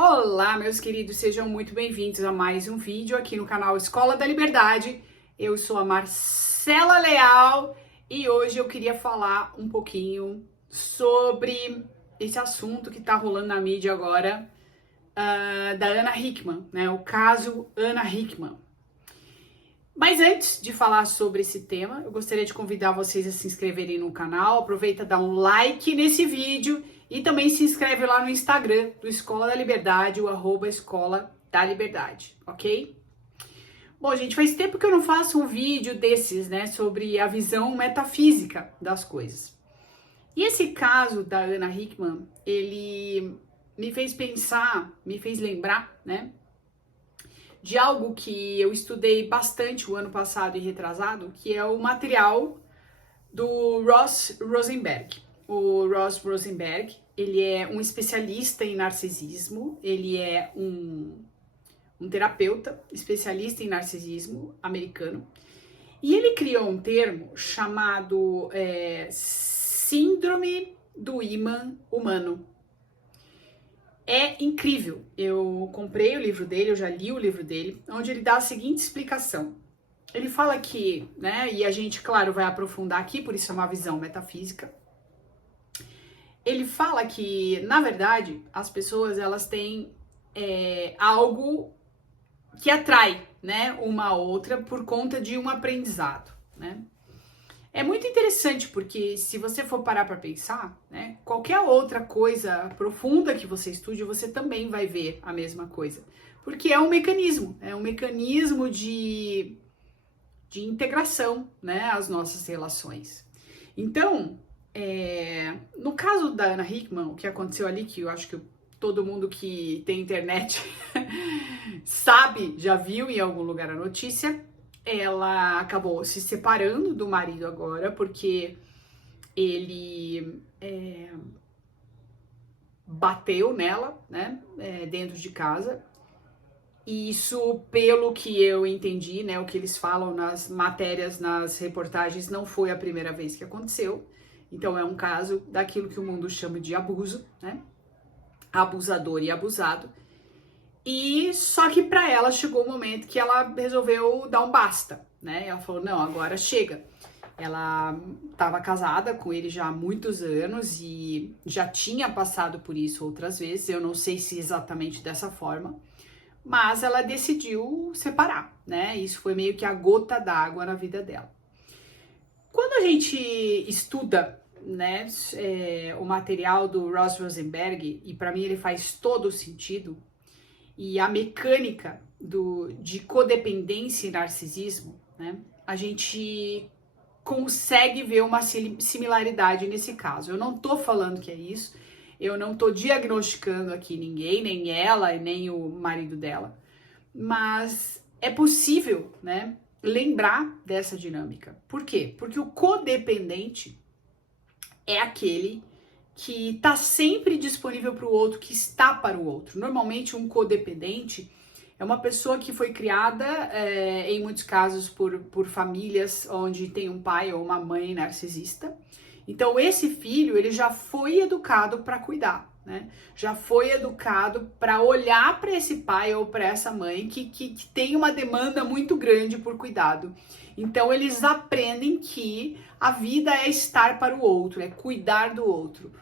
Olá, meus queridos, sejam muito bem-vindos a mais um vídeo aqui no canal Escola da Liberdade. Eu sou a Marcela Leal e hoje eu queria falar um pouquinho sobre esse assunto que tá rolando na mídia agora, da Ana Hickman, né? O caso Ana Hickman. Mas antes de falar sobre esse tema, eu gostaria de convidar vocês a se inscreverem no canal. Aproveita, dá um like nesse vídeo e também se inscreve lá no Instagram do Escola da Liberdade, o @Escola da Liberdade, ok? Bom, gente, faz tempo que eu não faço um vídeo desses, né, sobre a visão metafísica das coisas. E esse caso da Ana Hickman, ele me fez pensar, me fez lembrar, né, de algo que eu estudei bastante o ano passado e retrasado, que é o material do Ross Rosenberg. O Ross Rosenberg, ele é um especialista em narcisismo, ele é um terapeuta especialista em narcisismo americano, e ele criou um termo chamado Síndrome do Imã Humano. É incrível. Eu comprei o livro dele, eu já li o livro dele, onde ele dá a seguinte explicação. Ele fala que, né, e a gente, claro, vai aprofundar aqui, por isso é uma visão metafísica. Ele fala que, na verdade, as pessoas, elas têm algo que atrai, né, uma a outra por conta de um aprendizado, né? É muito interessante porque se você for parar para pensar, né, qualquer outra coisa profunda que você estude, você também vai ver a mesma coisa. Porque é um mecanismo de integração, né, às nossas relações. Então, no caso da Ana Hickman, o que aconteceu ali, que eu acho que todo mundo que tem internet sabe, já viu em algum lugar a notícia, ela acabou se separando do marido agora, porque ele bateu nela, né, dentro de casa. E isso, pelo que eu entendi, né, o que eles falam nas matérias, nas reportagens, não foi a primeira vez que aconteceu. Então é um caso daquilo que o mundo chama de abuso, né? Abusador e abusado. E só que para ela chegou o momento que ela resolveu dar um basta, né? Ela falou: "Não, agora chega". Ela estava casada com ele já há muitos anos e já tinha passado por isso outras vezes. Eu não sei se exatamente dessa forma, mas ela decidiu separar, né? Isso foi meio que a gota d'água na vida dela. Quando a gente estuda, né, o material do Ross Rosenberg, e para mim ele faz todo sentido, e a mecânica de codependência e narcisismo, né, a gente consegue ver uma similaridade nesse caso. Eu não tô falando que é isso, eu não tô diagnosticando aqui ninguém, nem ela, nem o marido dela, mas é possível, né, lembrar dessa dinâmica. Por quê? Porque o codependente é aquele que está sempre disponível para o outro, que está para o outro. Normalmente, um codependente é uma pessoa que foi criada, em muitos casos, por famílias onde tem um pai ou uma mãe narcisista. Então, esse filho, ele já foi educado para cuidar, né? Já foi educado para olhar para esse pai ou para essa mãe que tem uma demanda muito grande por cuidado. Então, eles aprendem que a vida é estar para o outro, é cuidar do outro.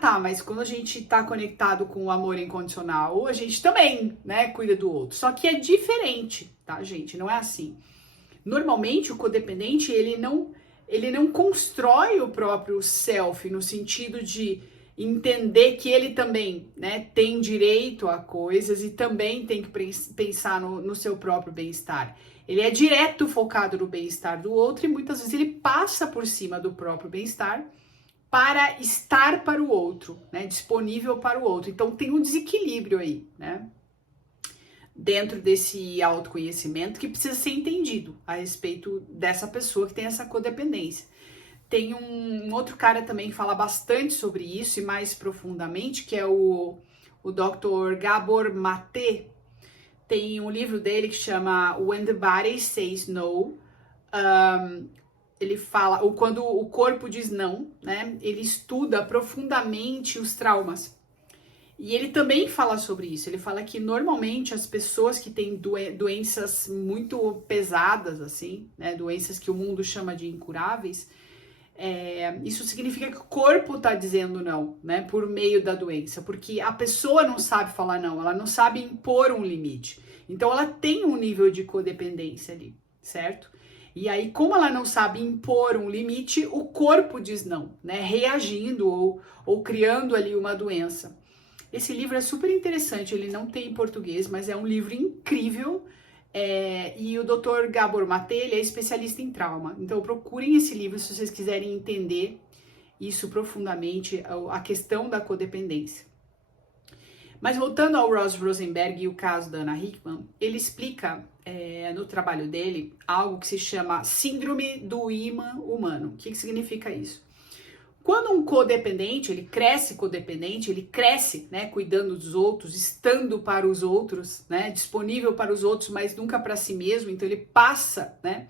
Tá, mas quando a gente tá conectado com o amor incondicional, a gente também, né, cuida do outro. Só que é diferente, tá, gente? Não é assim. Normalmente, o codependente, ele não constrói o próprio self no sentido de entender que ele também, né, tem direito a coisas e também tem que pensar no seu próprio bem-estar. Ele é direto focado no bem-estar do outro e muitas vezes ele passa por cima do próprio bem-estar para estar para o outro, né, disponível para o outro. Então tem um desequilíbrio aí, né, dentro desse autoconhecimento que precisa ser entendido a respeito dessa pessoa que tem essa codependência. Tem um outro cara também que fala bastante sobre isso e mais profundamente, que é o Dr. Gabor Mate. Tem um livro dele que chama When the Body Says No. Ele fala, ou quando o corpo diz não, né? Ele estuda profundamente os traumas. E ele também fala sobre isso. Ele fala que normalmente as pessoas que têm doenças muito pesadas, assim, né, doenças que o mundo chama de incuráveis, isso significa que o corpo está dizendo não, né, por meio da doença, porque a pessoa não sabe falar não, ela não sabe impor um limite. Então ela tem um nível de codependência ali, certo? E aí, como ela não sabe impor um limite, o corpo diz não, né, reagindo ou criando ali uma doença. Esse livro é super interessante, ele não tem em português, mas é um livro incrível. E o Dr. Gabor Mate, ele é especialista em trauma. Então procurem esse livro se vocês quiserem entender isso profundamente, a questão da codependência. Mas voltando ao Ross Rosenberg e o caso da Ana Hickman, ele explica no trabalho dele algo que se chama síndrome do imã humano. O que significa isso? Quando um codependente, ele cresce, né, cuidando dos outros, estando para os outros, né, disponível para os outros, mas nunca para si mesmo, então ele passa, né,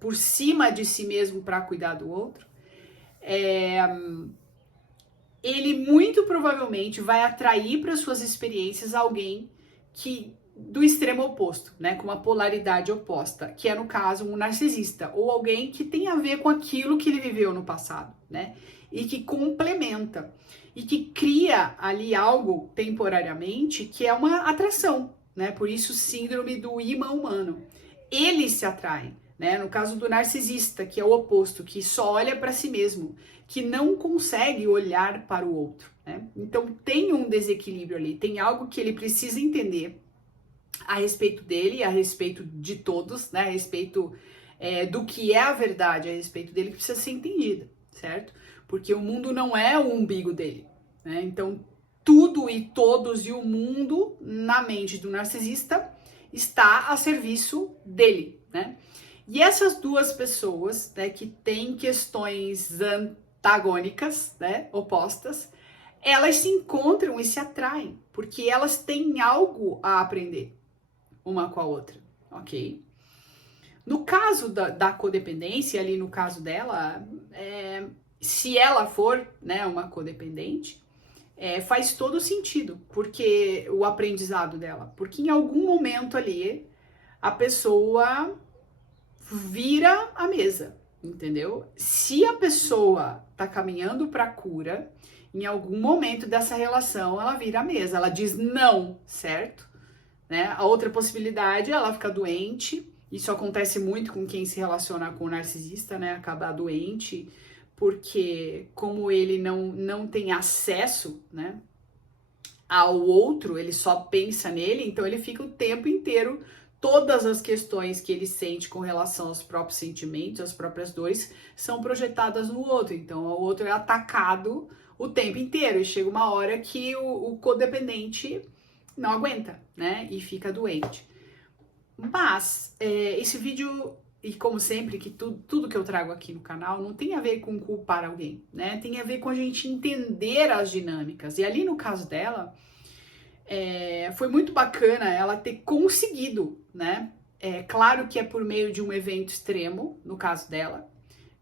por cima de si mesmo para cuidar do outro, ele muito provavelmente vai atrair para suas experiências alguém que do extremo oposto, né, com uma polaridade oposta, que é no caso um narcisista ou alguém que tem a ver com aquilo que ele viveu no passado, né, e que complementa e que cria ali algo temporariamente que é uma atração, né, por isso síndrome do imã humano. Eles se atraem, né, no caso do narcisista, que é o oposto, que só olha para si mesmo, que não consegue olhar para o outro, né, então tem um desequilíbrio ali, tem algo que ele precisa entender a respeito dele, a respeito de todos, né? A respeito do que é a verdade, a respeito dele, que precisa ser entendida, certo? Porque o mundo não é o umbigo dele, né? Então, tudo e todos e o mundo, na mente do narcisista, está a serviço dele, né? E essas duas pessoas, né, que têm questões antagônicas, né, opostas, elas se encontram e se atraem, porque elas têm algo a aprender uma com a outra, ok? No caso da codependência, ali no caso dela, se ela for, né, uma codependente, faz todo sentido, porque o aprendizado dela, porque em algum momento ali a pessoa vira a mesa, entendeu? Se a pessoa tá caminhando para cura, em algum momento dessa relação ela vira a mesa, ela diz não, certo? Né? A outra possibilidade é ela ficar doente. Isso acontece muito com quem se relaciona com o narcisista, né? Acabar doente, porque como ele não tem acesso, né, ao outro, ele só pensa nele, então ele fica o tempo inteiro, todas as questões que ele sente com relação aos próprios sentimentos, às próprias dores, são projetadas no outro. Então o outro é atacado o tempo inteiro e chega uma hora que o codependente não aguenta, né, e fica doente. Mas esse vídeo, e como sempre, que tudo que eu trago aqui no canal não tem a ver com culpar alguém, né, tem a ver com a gente entender as dinâmicas. E ali no caso dela, foi muito bacana ela ter conseguido, né, claro que é por meio de um evento extremo, no caso dela,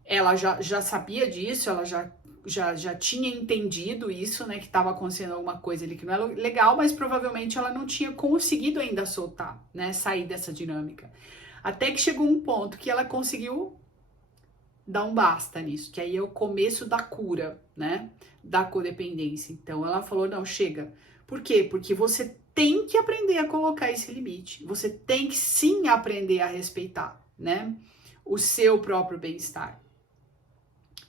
ela já sabia disso, ela já tinha entendido isso, né, que estava acontecendo alguma coisa ali que não era legal, mas provavelmente ela não tinha conseguido ainda soltar, né, sair dessa dinâmica. Até que chegou um ponto que ela conseguiu dar um basta nisso, que aí é o começo da cura, né, da codependência. Então ela falou, não, chega. Por quê? Porque você tem que aprender a colocar esse limite. Você tem que sim aprender a respeitar, né, o seu próprio bem-estar.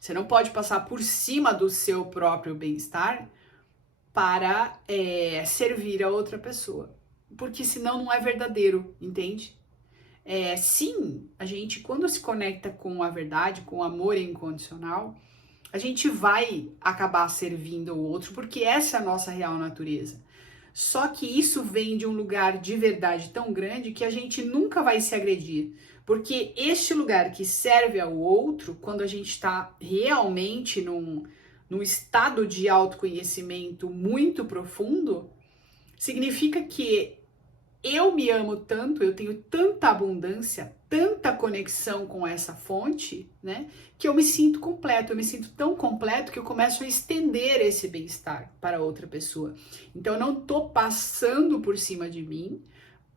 Você não pode passar por cima do seu próprio bem-estar para servir a outra pessoa, porque senão não é verdadeiro, entende? Sim, a gente, quando se conecta com a verdade, com o amor incondicional, a gente vai acabar servindo o outro, porque essa é a nossa real natureza. Só que isso vem de um lugar de verdade tão grande que a gente nunca vai se agredir. Porque este lugar que serve ao outro, quando a gente está realmente num estado de autoconhecimento muito profundo, significa que eu me amo tanto, eu tenho tanta abundância, tanta conexão com essa fonte, né? Que eu me sinto completo, eu me sinto tão completo que eu começo a estender esse bem-estar para outra pessoa. Então, eu não tô passando por cima de mim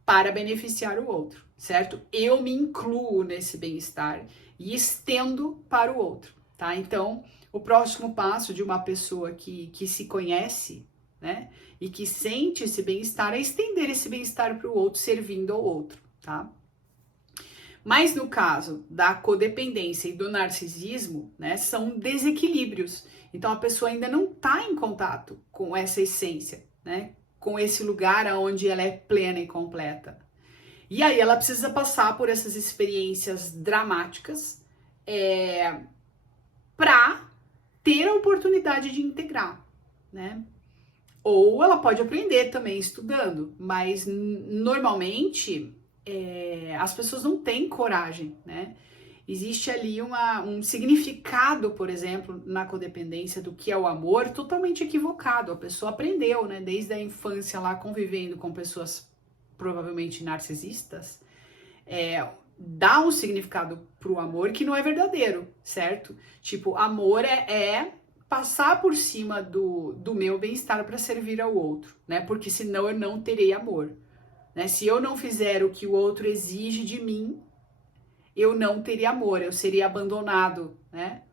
para beneficiar o outro, certo? Eu me incluo nesse bem-estar e estendo para o outro, tá? Então, o próximo passo de uma pessoa que se conhece, né? E que sente esse bem-estar é estender esse bem-estar para o outro, servindo ao outro, tá? Mas no caso da codependência e do narcisismo, né, são desequilíbrios. Então a pessoa ainda não está em contato com essa essência, né, com esse lugar onde ela é plena e completa. E aí ela precisa passar por essas experiências dramáticas para ter a oportunidade de integrar, né? Ou ela pode aprender também estudando, mas normalmente as pessoas não têm coragem, né? Existe ali um significado, por exemplo, na codependência do que é o amor totalmente equivocado. A pessoa aprendeu, né, desde a infância lá convivendo com pessoas provavelmente narcisistas, dá um significado pro amor que não é verdadeiro, certo? Tipo, amor é passar por cima do meu bem-estar para servir ao outro, né? Porque senão eu não terei amor, né? Se eu não fizer o que o outro exige de mim, eu não teria amor, eu seria abandonado, né?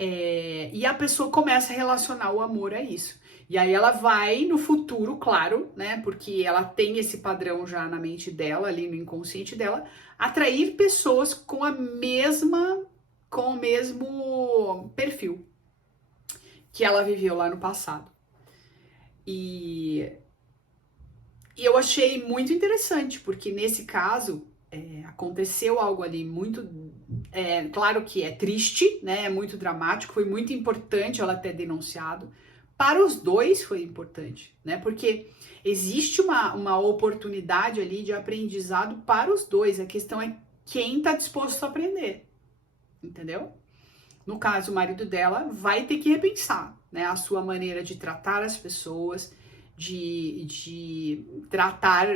E a pessoa começa a relacionar o amor a isso. E aí ela vai no futuro, claro, né? Porque ela tem esse padrão já na mente dela, ali no inconsciente dela, atrair pessoas com o mesmo perfil que ela viveu lá no passado. E eu achei muito interessante, porque nesse caso aconteceu algo ali muito. Claro que é triste, né? É muito dramático, foi muito importante ela ter denunciado. Para os dois foi importante, né? Porque existe uma oportunidade ali de aprendizado para os dois. A questão é quem está disposto a aprender, entendeu? No caso, o marido dela vai ter que repensar, né, a sua maneira de tratar as pessoas, de tratar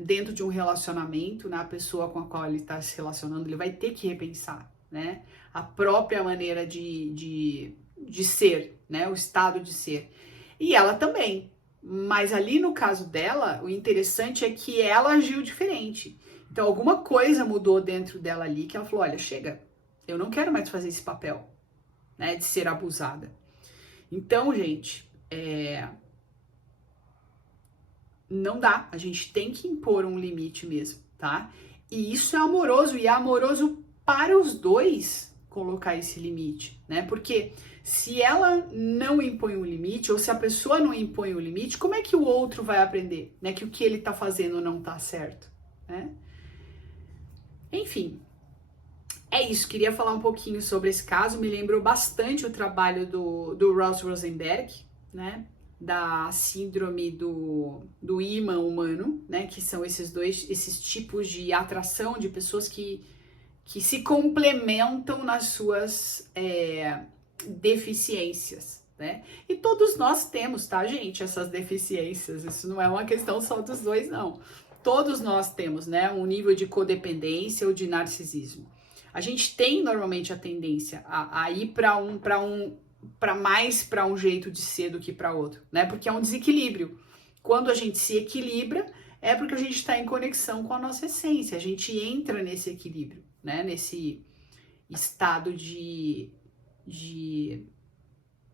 dentro de um relacionamento, né, a pessoa com a qual ele está se relacionando, ele vai ter que repensar, né, a própria maneira de ser, né, o estado de ser. E ela também. Mas ali no caso dela, o interessante é que ela agiu diferente. Então, alguma coisa mudou dentro dela ali que ela falou: olha, chega. Eu não quero mais fazer esse papel, né, de ser abusada. Então, gente, não dá. A gente tem que impor um limite mesmo, tá? E isso é amoroso, e é amoroso para os dois colocar esse limite, né? Porque se ela não impõe um limite, ou se a pessoa não impõe um limite, como é que o outro vai aprender, né? Que o que ele tá fazendo não tá certo, né? Enfim. É isso, queria falar um pouquinho sobre esse caso, me lembrou bastante o trabalho do Ross Rosenberg, né, da síndrome do imã humano, né, que são esses tipos de atração de pessoas que se complementam nas suas deficiências, né, e todos nós temos, tá, gente, essas deficiências, isso não é uma questão só dos dois, não, todos nós temos, né, um nível de codependência ou de narcisismo. A gente tem normalmente a tendência a ir para mais para um jeito de ser do que para outro, né? Porque é um desequilíbrio. Quando a gente se equilibra, é porque a gente está em conexão com a nossa essência. A gente entra nesse equilíbrio, né? Nesse estado de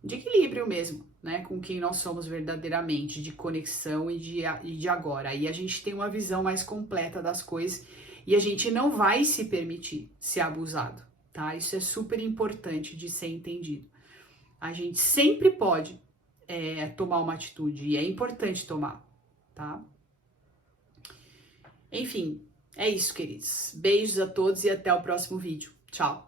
equilíbrio mesmo, né? Com quem nós somos verdadeiramente, de conexão e de agora. Aí a gente tem uma visão mais completa das coisas. E a gente não vai se permitir ser abusado, tá? Isso é super importante de ser entendido. A gente sempre pode tomar uma atitude e é importante tomar, tá? Enfim, é isso, queridos. Beijos a todos e até o próximo vídeo. Tchau!